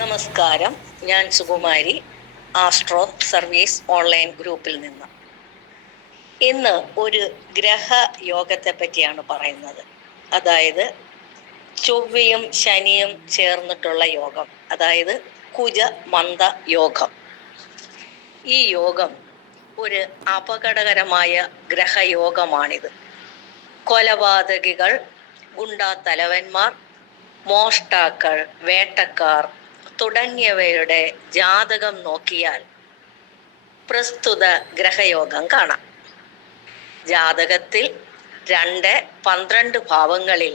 നമസ്കാരം. ഞാൻ Sukumari, astro service online ഗ്രൂപ്പിൽ നിന്ന്. ഇന്ന് ഒരു ഗ്രഹ യോഗത്തെ പറ്റിയാണ് പറയുന്നത്. അതായത് ചൊവ്വയും ശനിയും ചേർന്നിട്ടുള്ള യോഗം, അതായത് കുജ മന്ദ യോഗം. ഈ യോഗം ഒരു അപകടകരമായ ഗ്രഹയോഗമാണിത്. കൊലപാതകികൾ, ഗുണ്ടാത്തലവന്മാർ, മോഷ്ടാക്കൾ, വേട്ടക്കാർ തുടങ്ങിയവയുടെ ജാതകം നോക്കിയാൽ പ്രസ്തുത ഗ്രഹയോഗം കാണാം. ജാതകത്തിൽ 2, 12 ഭാവങ്ങളിൽ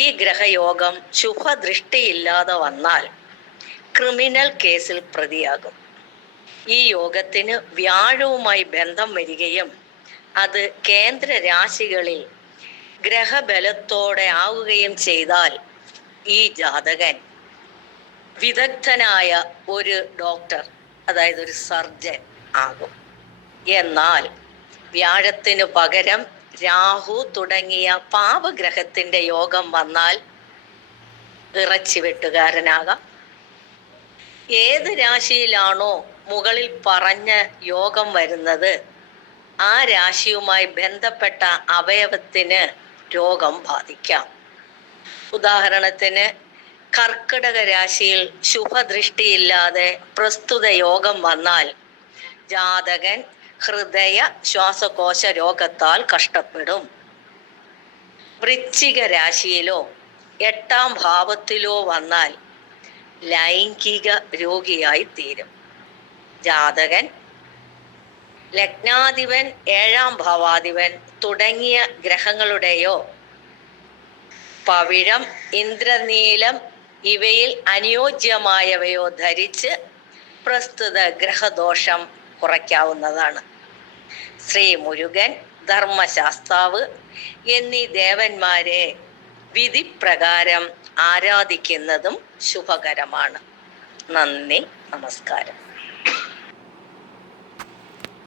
ഈ ഗ്രഹയോഗം ശുഭദൃഷ്ടിയില്ലാതെ വന്നാൽ ക്രിമിനൽ കേസിൽ പ്രതിയാകും. ഈ യോഗത്തിന് വ്യാഴവുമായി ബന്ധം വരികയും അത് കേന്ദ്ര രാശികളിൽ ഗ്രഹബലത്തോടെ ആവുകയും ചെയ്താൽ ഈ ജാതകൻ വിദഗ്ധനായ ഒരു ഡോക്ടർ, അതായത് ഒരു സർജൻ ആകും. എന്നാൽ വ്യാഴത്തിനു പകരം രാഹു തുടങ്ങിയ പാപഗ്രഹത്തിന്റെ യോഗം വന്നാൽ ഇറച്ചി വെട്ടുകാരനാകാം. ഏത് രാശിയിലാണോ മുകളിൽ പറഞ്ഞ യോഗം വരുന്നത്, ആ രാശിയുമായി ബന്ധപ്പെട്ട അവയവത്തിന് രോഗം ബാധിക്കാം. ഉദാഹരണത്തിന്, കർക്കിടക രാശിയിൽ ശുഭദൃഷ്ടിയില്ലാതെ പ്രസ്തുത യോഗം വന്നാൽ ജാതകൻ ഹൃദയ ശ്വാസകോശ രോഗത്താൽ കഷ്ടപ്പെടും. വൃശ്ചിക രാശിയിലോ 8ാം ഭാവത്തിലോ വന്നാൽ ലൈംഗിക രോഗിയായി തീരും. ജാതകൻ ലഗ്നാധിപൻ, 7ാം ഭാവാധിപൻ തുടങ്ങിയ ഗ്രഹങ്ങളുടെയോ പവിഴം, ഇന്ദ്രനീലം ഇവയിൽ അനുയോജ്യമായവയോ ധരിച്ച് പ്രസ്തുത ഗ്രഹദോഷം കുറയ്ക്കാവുന്നതാണ്. ശ്രീ മുരുകൻ, ധർമ്മശാസ്താവ് എന്നീ ദേവന്മാരെ വിധിപ്രകാരം ആരാധിക്കുന്നതും ശുഭകരമാണ്. നന്ദി, നമസ്കാരം.